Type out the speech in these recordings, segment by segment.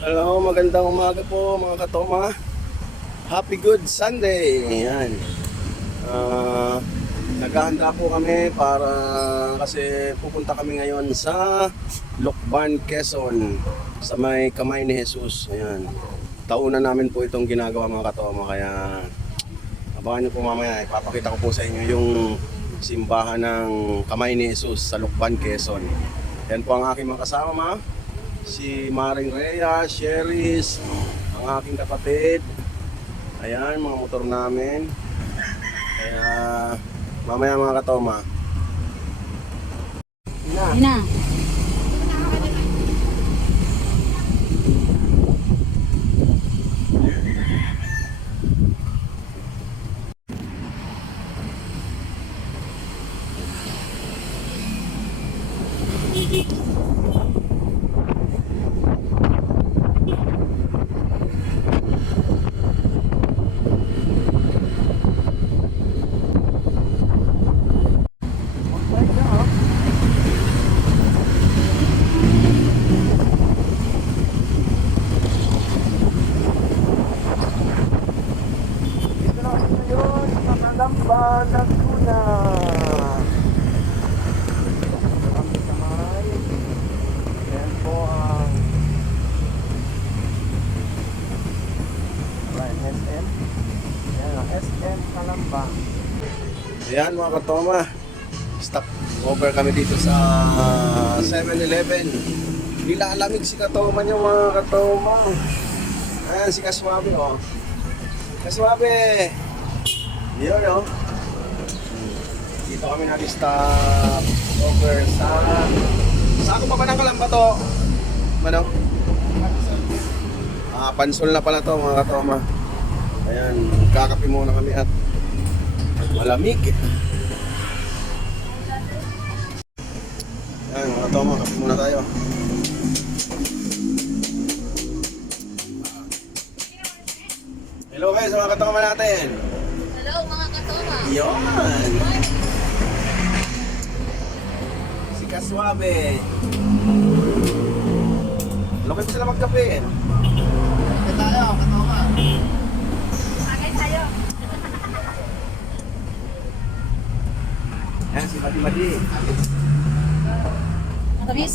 Hello, magandang umaga po mga katoma. Happy Good Sunday. Ayan. Naghahanda po kami para kasi pupunta kami ngayon sa Lucban, Quezon sa may Kamay ni Jesus. Ayan. Tauna namin po itong ginagawa mga katoma, kaya abangan nyo po mamaya. Ipapakita ko po sa inyo yung simbahan ng Kamay ni Jesus sa Lucban, Quezon. Yan po ang aking mga kasama, si Maring Rhea, Sheris, ang aking kapatid. Ayan, mga motor namin. Kaya mamaya mga katoma. Na. Kalamba, Laguna. Kami sa may. Yan po ang SM. Yan ang SM Kalamba. Ayan mga katoma, stop over kami dito sa 7-Eleven. Nilalamig si katoma niya mga katoma. Ayan si Kaswabe, oh. Kaswabe! Yun, no? Dito kami nag-stop over sa... Saan ko pa ba ng Kalamba to? Manong? Pansol na pala to mga katoma. Ayan, kakapi muna kami at malamig. Ayan mga katoma, kapi muna tayo. Hello guys, mga katoma natin. Hello mga katoma. Yun! Si Kaswabe. Lokay pa sila magkape. Kape tayo, katoma. Bagay tayo. Yan, si Madi-Madi. Matamis?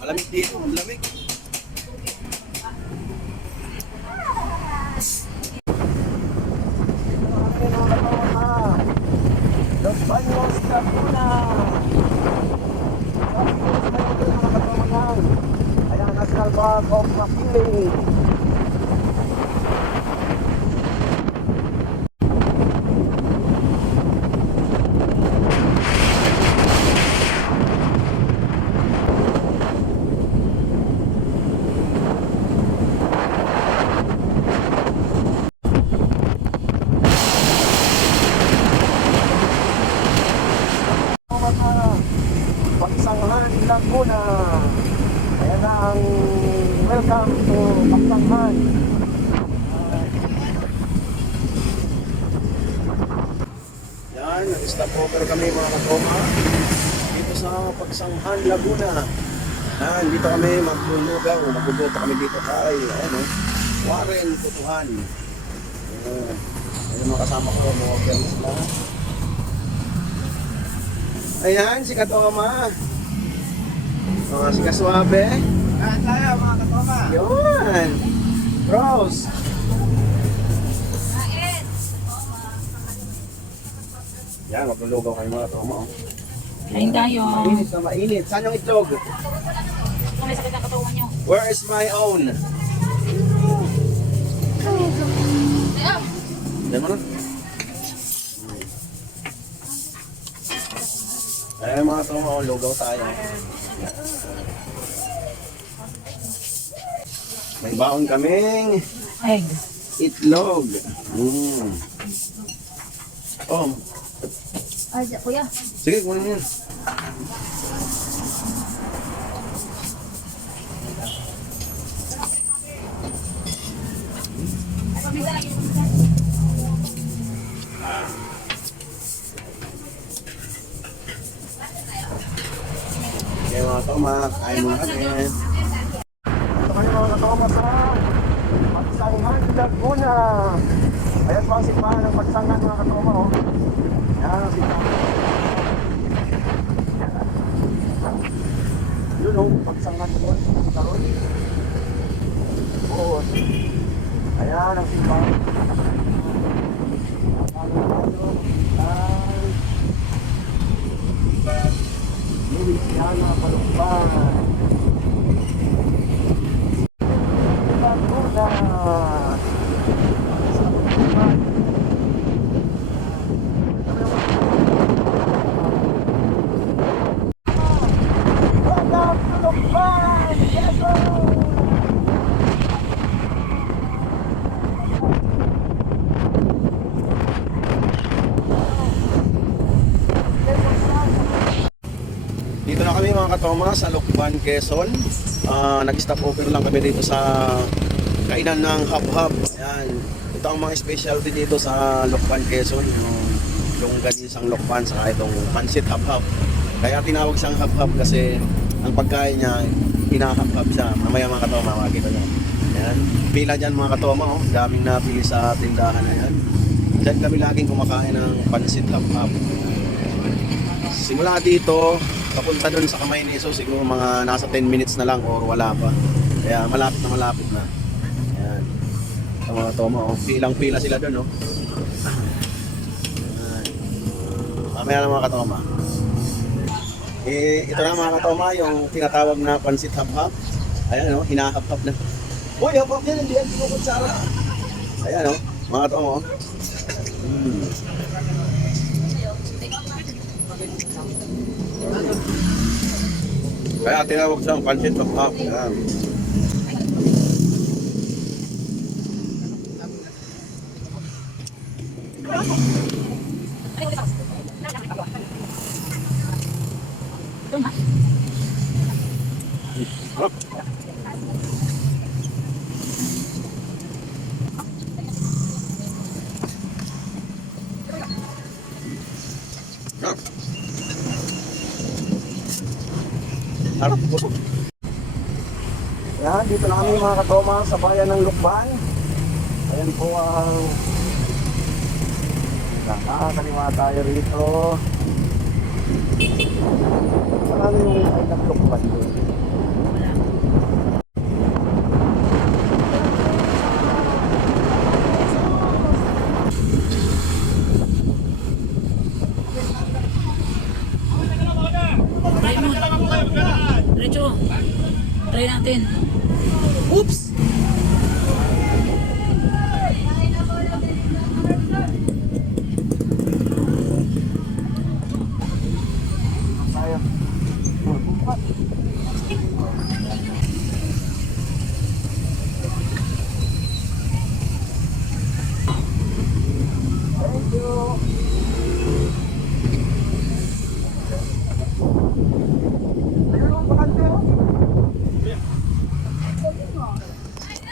Malamig dito, malamig. Los Baños, Laguna. Ayan, National Park of Mapili. Pagsanghan, Laguna. Ayan na ang welcome to Pagsanghan. Yan, nag-stop over kami mga katoma dito sa Pagsanghan, Laguna. Yan, dito kami maglulugaw, magbubuto kami dito kay Warren Putuhan. Ayan mga kasama ko, mga friends na. Ayan, si Katoma. Si Kaswabe. Kain tayo mga katoma. Yun. Rose. Kain. Yan, maglulugaw kayo mga katoma. Kain tayo. Mainit na mainit. Saan yung itlog? Kung may sakit ang katawan nyo. Where is my own? Ayan. Diyan mo na. Ayan mga katoma, lugaw tayo. May baon kaming Egg. itlog. Oh, Ay, kuya. sige, kunin yan. Okay mga katoma, kain muna kami. Ito kayo mga katoma sa Pagsangan, Laguna. Ayan po ang simbahan ng Pagsangan mga katoma. Oh. Yan ang simbahan. Yun o, Pagsangan po. Oo. Ayan ang simbahan. Louisiana, Palumban. Laguna. Welcome to Lugban! Yes, sir! Dito na kami mga katoma sa Lukban, Quezon. Nag-stop over lang kami dito sa kainan ng hab-hab. Ayan. Ito ang mga specialty dito sa Lukban, Quezon. Yung ganisang Lukban sa itong pansit hab-hab. Kaya tinawag siyang hab-hab kasi ang pagkain niya, hinahab-hab siya. Mamaya mga katoma, makikita nyo. Ayan. Pila dyan mga katoma. Oh. Daming napili sa tindahan na yan. Dyan kami laging kumakain ng pansit hab-hab. Simula dito, papunta doon sa Kamay ni Jesus, siguro mga nasa 10 minutes na lang or wala pa. Kaya malapit na. Ayan. Ito mga toma, oh. Pilang-pila sila doon, oh. Ayan. Mamaya lang mga katoma. Ito na mga katoma, yung tinatawag na pansit hab-hab. Ayan, oh, hinahab-hab na. Uy, hab-hab yan, hindi yan pinukutsara. Ayan, oh, mga katoma, oh. Kaya tinawag siyang pansit hab-hab. Ayan. Harap busog. Yan, dito na kami mga katoma sa bayan ng Lukban. Ayan po ang nakakaliwa tayo rito. Marami yung ay ng Lukban doon. Try mo. Diretso. Try natin. Oops! Sayang. Thank you.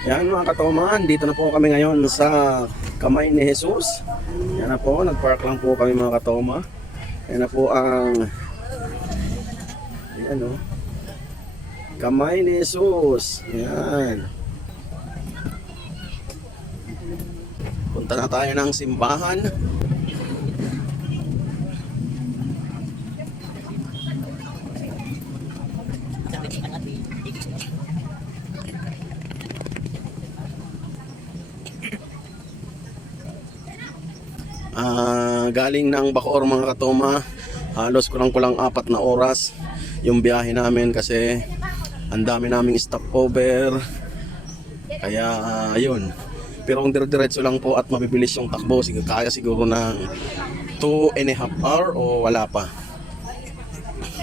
Yan mga katoman, dito na po kami ngayon sa Kamay ni Jesus. Yan na po, nagpark lang po kami mga katoma. Yan na po ang ayan, oh. Kamay ni Jesus. Yan. Punta na tayo ng simbahan. Galing ng Bacoor mga katoma, halos kulang-kulang 4 na oras yung biyahe namin kasi ang dami naming stopover. Kaya ayun, pero kung dire-diretso lang po at mabibilis yung takbo, kaya siguro ng 2.5 hour o wala pa.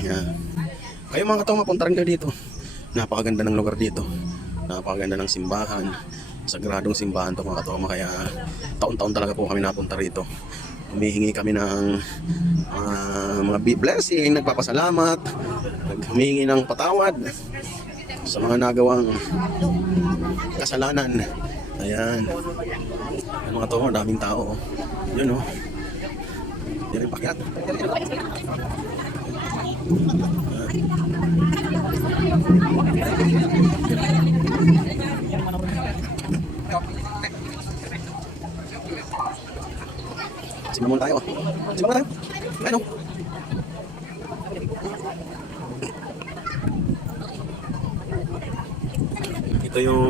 Yan. Kayo mga katoma, punta rin kayo dito. Napakaganda ng lugar dito, napakaganda ng simbahan, sagradong simbahan to mga katoma. Kaya taon-taon talaga po kami napunta rito. Humihingi kami ng mga blessing, nagpapasalamat, humihingi ng patawad sa mga nagawang kasalanan. Ayan. Ang mga to, daming tao. Yun, oh. Yan yung pakyat. Simba muna tayo. Simba muna tayo. Ayun o. Ito yung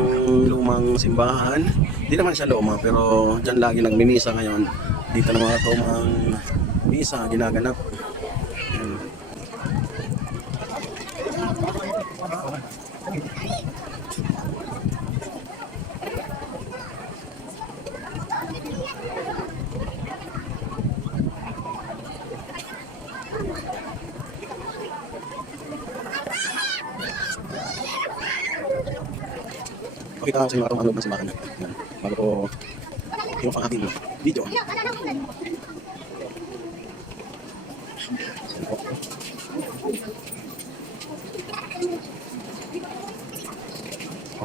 lumang simbahan. Hindi naman siya luma, pero dyan lagi nagmimisa ngayon. Dito ng mga tumang misa ginaganap. Ayan. Pakita ko sa inyo ang loob ng simbahan. Ayan. Bago ko yung pang ating video. Okay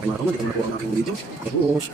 mga kapatid, hindi ko nakuha ang aking video. Tapos,